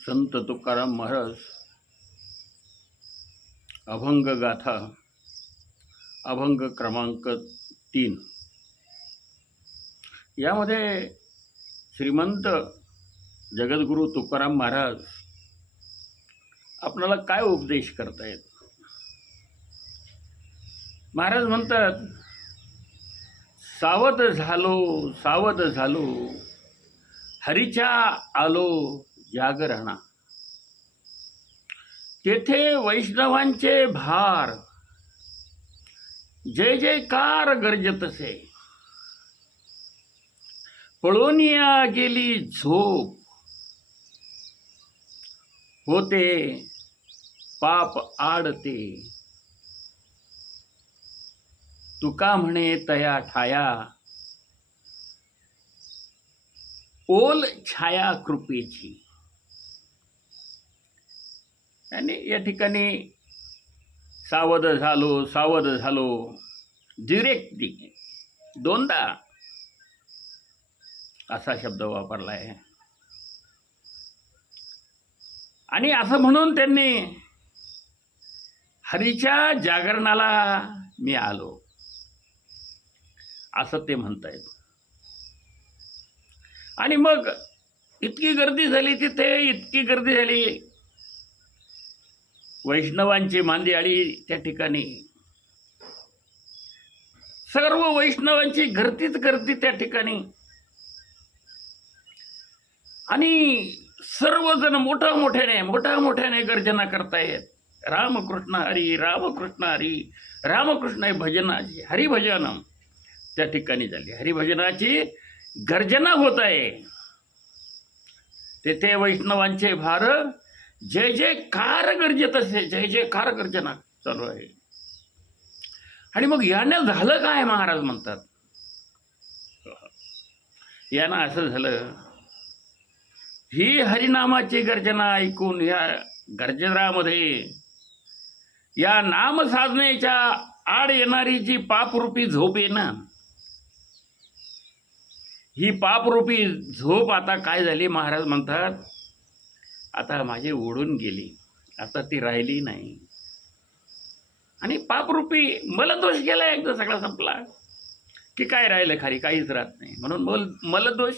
संत तुकाराम महाराज अभंग गाथा अभंग क्रमांक 3 यामध्ये श्रीमंत जगद्गुरु तुकाराम महाराज आपल्याला काय उपदेश करतायत। महाराज म्हणतात, सावध झालो सावध झालो, हरीच्या आलो जागरणा। तेथे वैष्णवांचे भार, जय जयकार गर्जतसे। पळोनिया गेली झोप, होते पाप आडते। तुका म्हणे तया ठाया, ओल छाया कृपेची। आणि या ठिकाणी सावध झालो डिरेक्टली दोनदा असा शब्द वापरला आहे। आणि असं म्हणून त्यांनी हरीच्या जागरणाला मी आलो असं ते म्हणतायत। आणि मग इतकी गर्दी झाली, तिथे इतकी गर्दी झाली, वैष्णवांची मांदियाळी त्या ठिकाणी, सर्व वैष्णवांची गर्दीच गर्दी त्या ठिकाणी। आणि सर्वजण मोठ्याने गर्जना करतायत, रामकृष्ण हरी रामकृष्ण हरी रामकृष्ण भजनाची हरिभजन त्या ठिकाणी झाली। हरिभजनाची गर्जना होत आहे। तेथे वैष्णवांचे भार जय जयकार गर्जत असे, जय जयकार गर्जना चालू आहे। आणि मग यानं झालं काय? महाराज म्हणतात, यानं असं झालं, ही हरिनामाची गर्जना ऐकून या गर्जनामध्ये या नाम साधनेच्या आड येणारी जी पापरूपी झोप आहे ना, ही पापरूपी झोप आता काय झाली? महाराज म्हणतात, आता माझी ओढून गेली, आता ती राहिली नाही। आणि पापरूपी मलदोष गेला, एकदा सगळा संपला की काय राहिलं? खाली काहीच राहत नाही। म्हणून मलदोष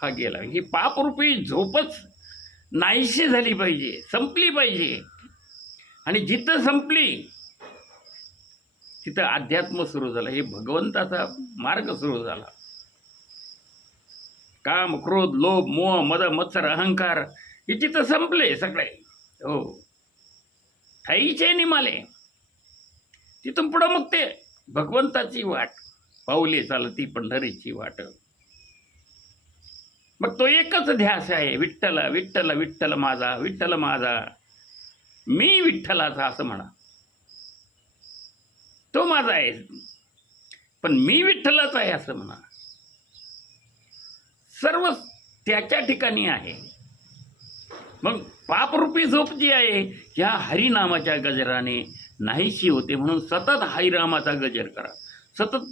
हा गेला। ही पापरूपी झोपच नाहीशी झाली पाहिजे, संपली पाहिजे। आणि जिथं संपली तिथं अध्यात्म सुरू झालं, हे भगवंताचा मार्ग सुरू झाला। काम क्रोध लोभ मोह मद मत्सर अहंकार हे तिथं संपले सगळे, हो ठाईचे निमाले। तिथून पुढं मग ते भगवंताची वाट, पाऊले चालती पंढरीची वाट। मग तो एकच ध्यास आहे, विठ्ठल विठ्ठल विठ्ठल माझा, विठ्ठल माझा, मी विठ्ठलाचा असं म्हणा। तो माझा आहे पण मी विठ्ठलाचा आहे असं म्हणा। सर्व त्याच्या ठिकाणी आहे। मग पापरूपी झोप जी आहे या हरिनामाच्या गजराने नाहीशी होते। म्हणून सतत हरिनामाचा गजर करा, सतत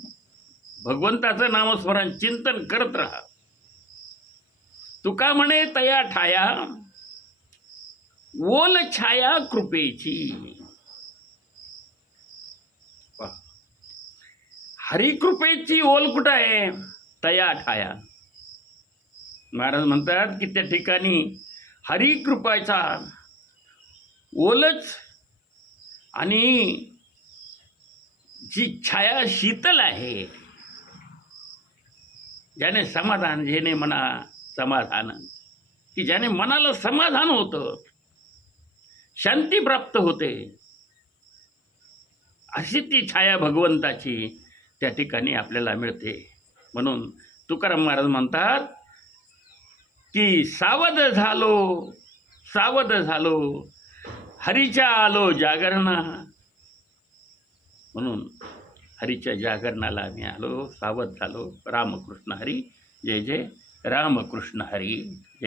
भगवंताचं नामस्मरण चिंतन करत राहा। तुका म्हणे तया ठाया, ओल छाया कृपेची। हरिकृपेची ओल कुठं आहे? तया ठाया। महाराज म्हणतात की त्या ठिकाणी हरिकृपाचा ओलच आणि जी छाया शीतल आहे, ज्याने समाधान, जेणे मना समाधान, की ज्याने मनाला समाधान होतं, शांती प्राप्त होते, अशी ती छाया भगवंताची त्या ठिकाणी आपल्याला मिळते। म्हणून तुकाराम महाराज म्हणतात की सावध झालो हरीच्या आलो जागरणा। म्हणून हरीच्या जागरणाला आम्ही आलो, सावध झालो। रामकृष्ण हरी, जय जय रामकृष्ण हरी।